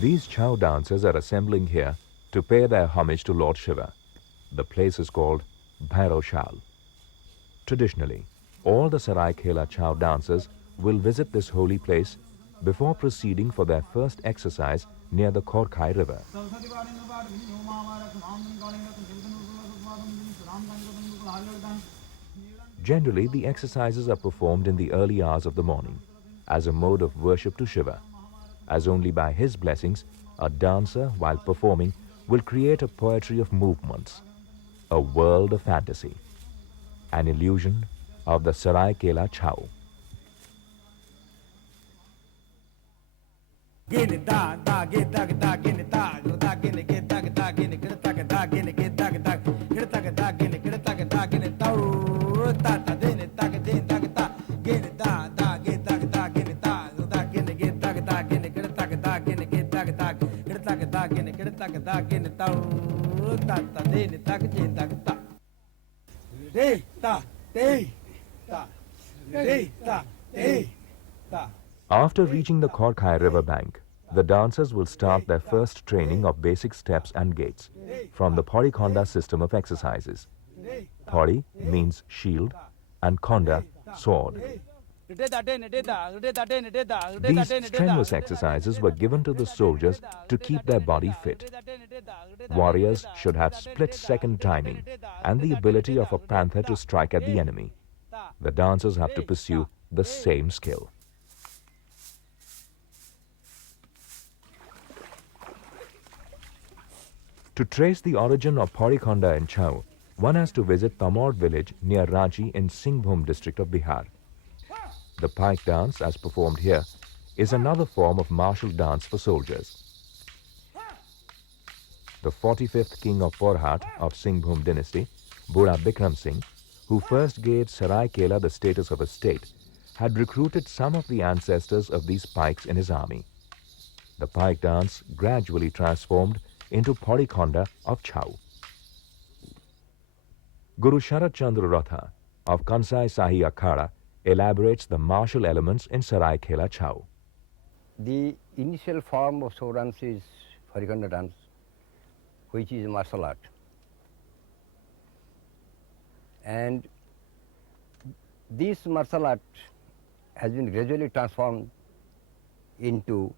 These Chhau dancers are assembling here to pay their homage to Lord Shiva. The place is called Bhairashal. Traditionally, all the Seraikella Chhau dancers will visit this holy place before proceeding for their first exercise near the Khorkhai river. Generally, the exercises are performed in the early hours of the morning as a mode of worship to Shiva, as only by his blessings a dancer, while performing, will create a poetry of movements, a world of fantasy, an illusion of the Seraikella Chhau. After reaching the Khorkhai river bank, the dancers will start their first training of basic steps and gaits from the Porikonda system of exercises. Pori means shield and Konda, sword. These strenuous exercises were given to the soldiers to keep their body fit. Warriors should have split-second timing and the ability of a panther to strike at the enemy. The dancers have to pursue the same skill. To trace the origin of Porikonda in Chhau, one has to visit Tamor village near Ranchi in Singhbhum district of Bihar. The pike dance, as performed here, is another form of martial dance for soldiers. The 45th king of Porhat of Singhbhum dynasty, Bura Bikram Singh, who first gave Seraikella the status of a state, had recruited some of the ancestors of these pikes in his army. The pike dance gradually transformed into Porikonda of Chhau. Guru Sharat Chandra Ratha of Kansai Sahi Akhada elaborates the martial elements in Seraikella Chhau. The initial form of show dance is Porikonda dance, which is martial art. And this martial art has been gradually transformed into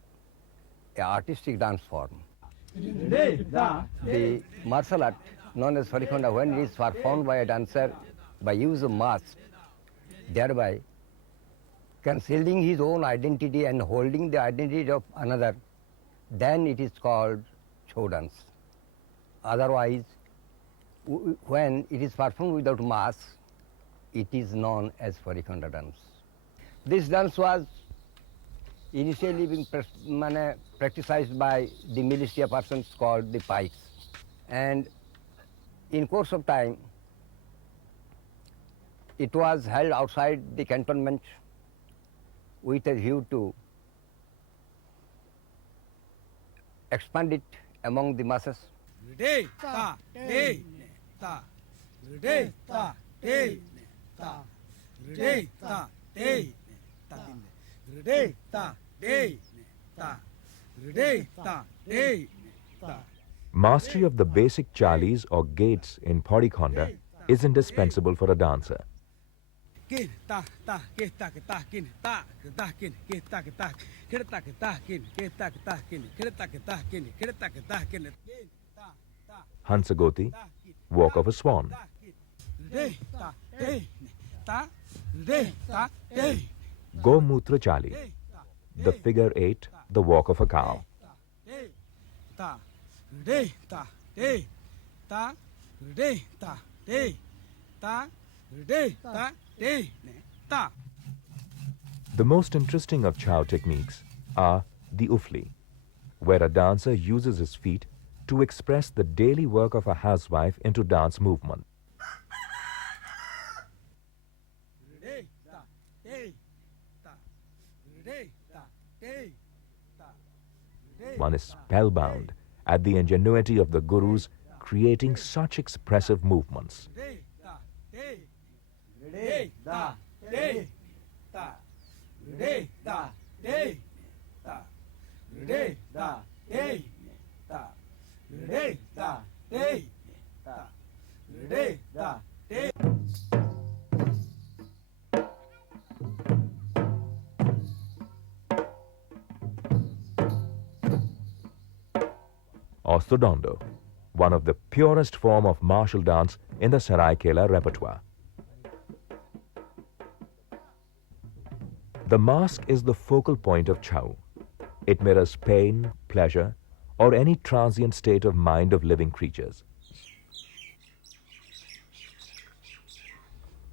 an artistic dance form. The martial art known as Porikonda, when it is performed by a dancer by use of mask, thereby concealing his own identity and holding the identity of another, then it is called show dance. Otherwise, when it is performed without mask, it is known as Porikonda dance. This dance was initially being practiced by the militia persons called the pikes. And in course of time, it was held outside the cantonment with a view to expand it among the masses. Mastery of the basic chalis or gaits in Porikonda is indispensable for a dancer. Hansagoti, walk of a swan. Gomutra Chali, the figure 8, the walk of a cow. The most interesting of Chhau techniques are the ufli, where a dancer uses his feet to express the daily work of a housewife into dance movement. One is spellbound at the ingenuity of the gurus creating such expressive movements. or Sudondo, one of the purest form of martial dance in the Seraikella repertoire. The mask is the focal point of Chhau. It mirrors pain, pleasure, or any transient state of mind of living creatures.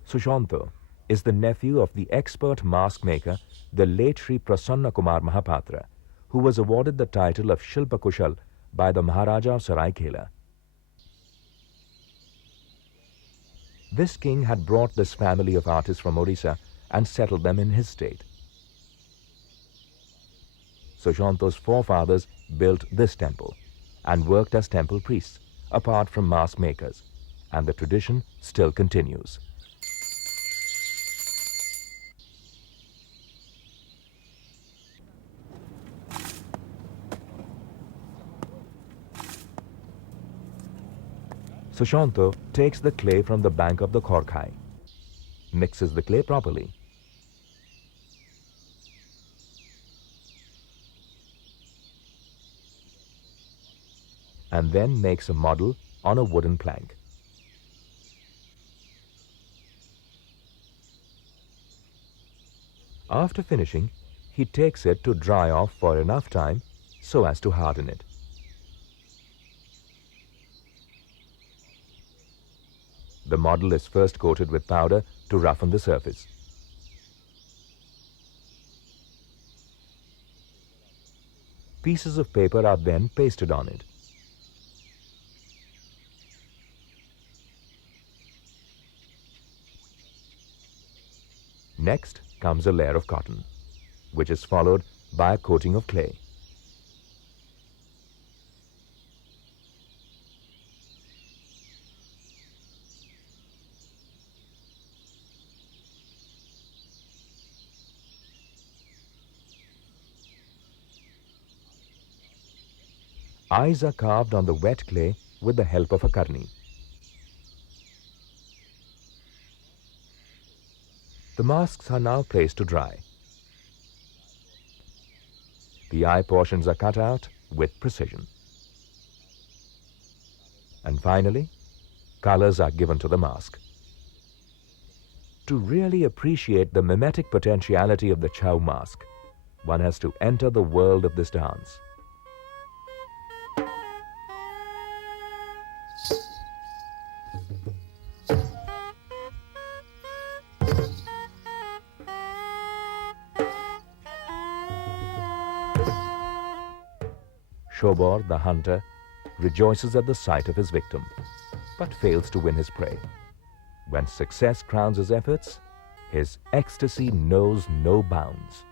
Sushanta is the nephew of the expert mask maker, the late Sri Prasanna Kumar Mahapatra, who was awarded the title of Shilpa Kushal by the Maharaja of Seraikella. This king had brought this family of artists from Odisha and settled them in his state. Sushanto's forefathers built this temple and worked as temple priests, apart from mask makers, and the tradition still continues. Sushanto takes the clay from the bank of the Khorkhai, mixes the clay properly, and then makes a model on a wooden plank. After finishing, he takes it to dry off for enough time so as to harden it. The model is first coated with powder to roughen the surface. Pieces of paper are then pasted on it. Next comes a layer of cotton, which is followed by a coating of clay. Eyes are carved on the wet clay with the help of a karni. The masks are now placed to dry. The eye portions are cut out with precision. And finally, colors are given to the mask. To really appreciate the mimetic potentiality of the Chhau mask, one has to enter the world of this dance. Shobor, the hunter, rejoices at the sight of his victim, but fails to win his prey. When success crowns his efforts, his ecstasy knows no bounds.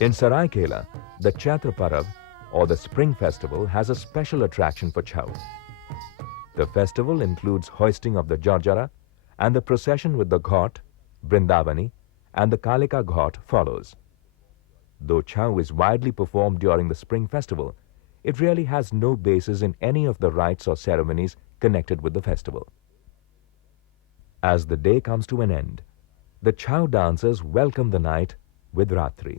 In Seraikella, the Chaitra Parav, or the Spring Festival, has a special attraction for Chhau. The festival includes hoisting of the Jarjara, and the procession with the Ghat, Brindavani, and the Kalika Ghat follows. Though Chhau is widely performed during the Spring Festival, it really has no basis in any of the rites or ceremonies connected with the festival. As the day comes to an end, the Chhau dancers welcome the night with raatri.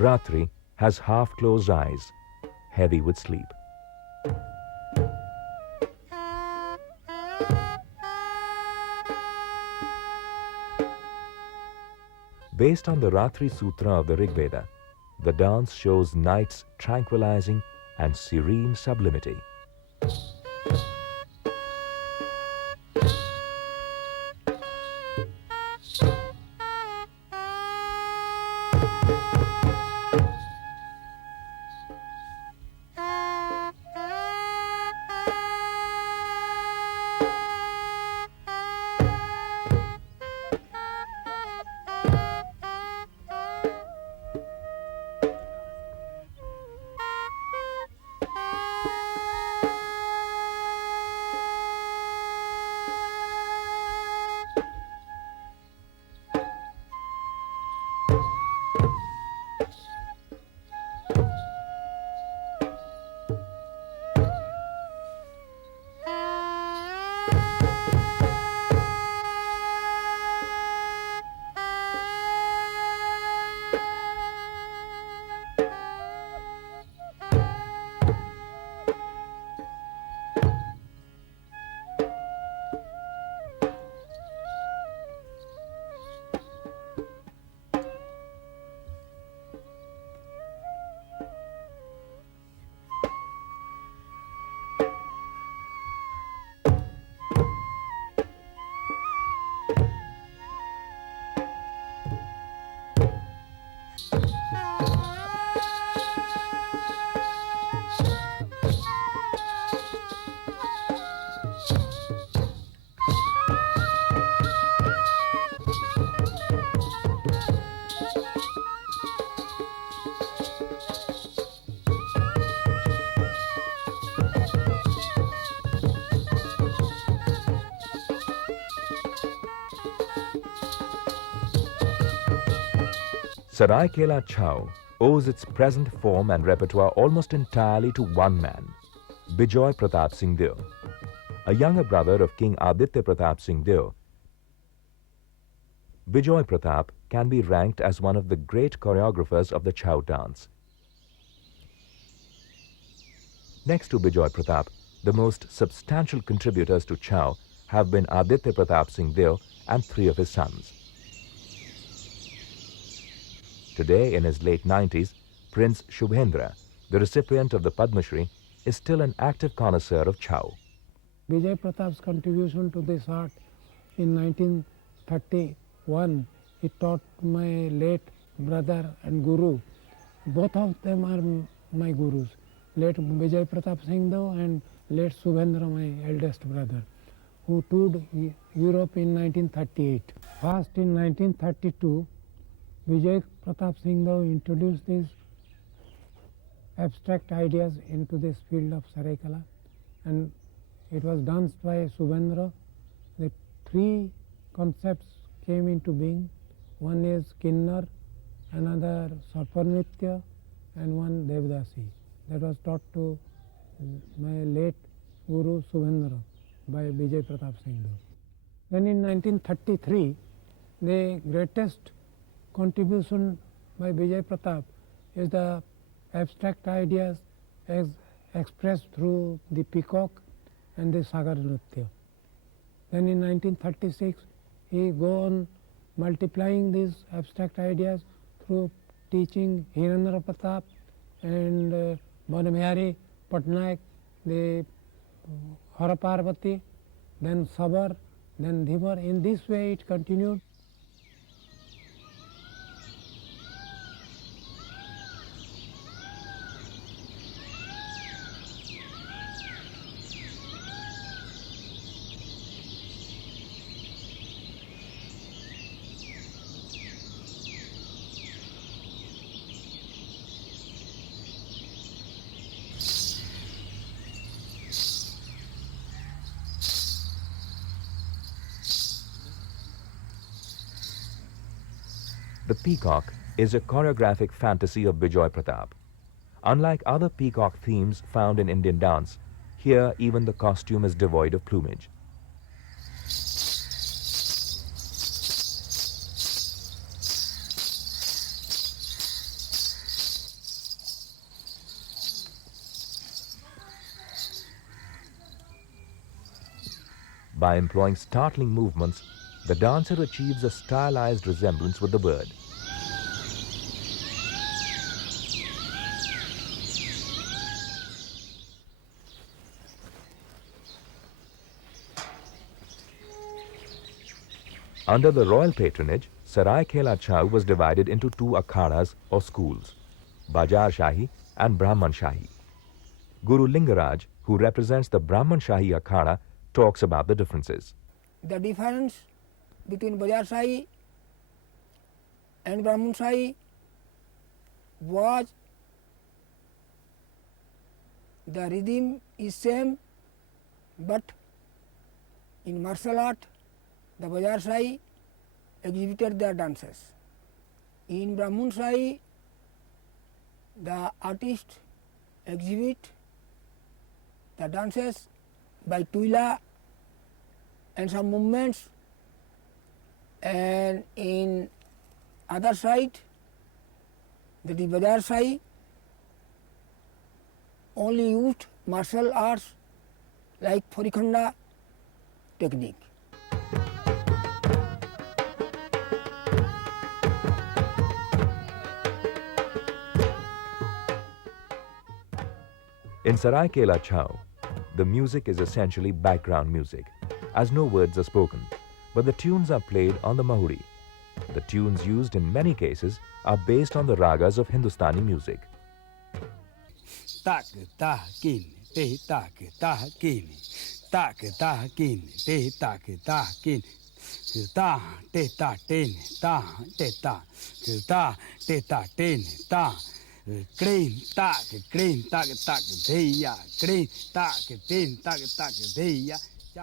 Raatri has half-closed eyes, heavy with sleep. Based on the Raatri Sutra of the Rig Veda, The dance shows night's tranquilizing and serene sublimity. Seraikella Chhau owes its present form and repertoire almost entirely to one man, Bijoy Pratap Singh Deo. A younger brother of King Aditya Pratap Singh Deo, Bijoy Pratap can be ranked as one of the great choreographers of the Chhau dance. Next to Bijoy Pratap, the most substantial contributors to Chhau have been Aditya Pratap Singh Deo and 3 of his sons. Today, in his late 90s, Prince Shubhendra, the recipient of the Padma Shri, is still an active connoisseur of Chhau. Bijay Pratap's contribution to this art in 1931, he taught my late brother and guru. Both of them are my gurus, late Bijay Pratap Singh Deo and late Shubhendra, my eldest brother, who toured Europe in 1938. First in 1932, Bijay Pratap Singh Deo introduced these abstract ideas into this field of Seraikella, and it was danced by Shubhendra. The 3 concepts came into being. One is Kinnar, another Sarpanritya, and one Devdasi. That was taught to my late Guru Shubhendra by Bijay Pratap Singh Deo. Then in 1933, the greatest contribution by Bijay Pratap is the abstract ideas expressed through the peacock and the Sagar Nritya. Then in 1936, he go on multiplying these abstract ideas through teaching Hirendra Pratap and Banbihari Patnaik, the Hara Parvati, then Sabar, then Dhibor. In this way it continued. The peacock is a choreographic fantasy of Bijoy Pratap. Unlike other peacock themes found in Indian dance, here even the costume is devoid of plumage. By employing startling movements, the dancer achieves a stylized resemblance with the bird. Under the royal patronage, Seraikella Chhau was divided into two akhadas or schools, Bajar Shahi and Brahman Shahi. Guru Lingaraj, who represents the Brahman Shahi akhada, talks about the differences. The difference between Bajar Shahi and Brahman Shahi was the rhythm is same, but in martial art the Bajar Shahi exhibited their dances. In Brahman Shahi the artist exhibit the dances by Tuila and some movements, and in other side that is Bajar Shahi only used martial arts like Forikhanda technique. In Seraikella Chhau, the music is essentially background music, as no words are spoken, but the tunes are played on the Madhuri. The tunes used in many cases are based on the ragas of Hindustani music. Tak ta kin te tak ta kin tak ta kin te tak ta kin ta te ta ten ta te ta ta te ta ten ta Crane tak deya crane tak ten tak deya.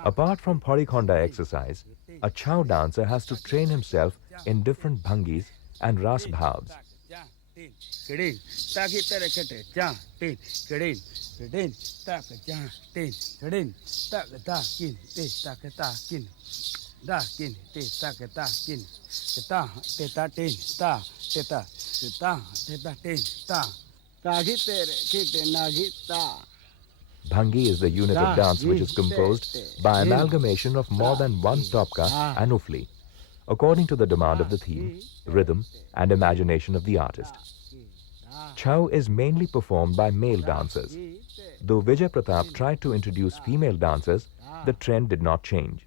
Apart from Parikhonda exercise, a Chhau dancer has to train himself in different bhangis and ras bhavs. Bhangi is the unit of dance which is composed by amalgamation of more than one topka and ufli, according to the demand of the theme, rhythm and imagination of the artist. Chhau is mainly performed by male dancers. Though Vijay Pratap tried to introduce female dancers, the trend did not change.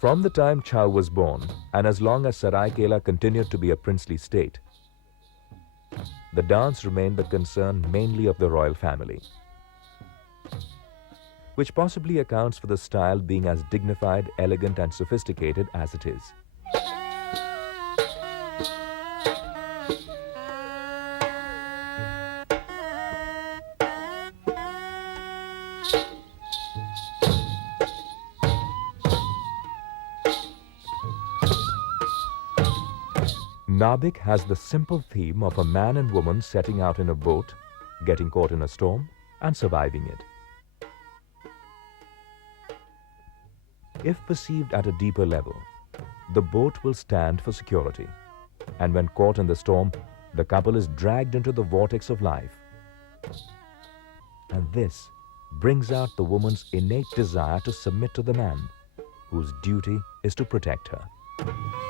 From the time Chhau was born, and as long as Seraikella continued to be a princely state, the dance remained the concern mainly of the royal family, which possibly accounts for the style being as dignified, elegant and sophisticated as it is. Nadik has the simple theme of a man and woman setting out in a boat, getting caught in a storm and surviving it. If perceived at a deeper level, the boat will stand for security, and when caught in the storm, the couple is dragged into the vortex of life. And this brings out the woman's innate desire to submit to the man, whose duty is to protect her.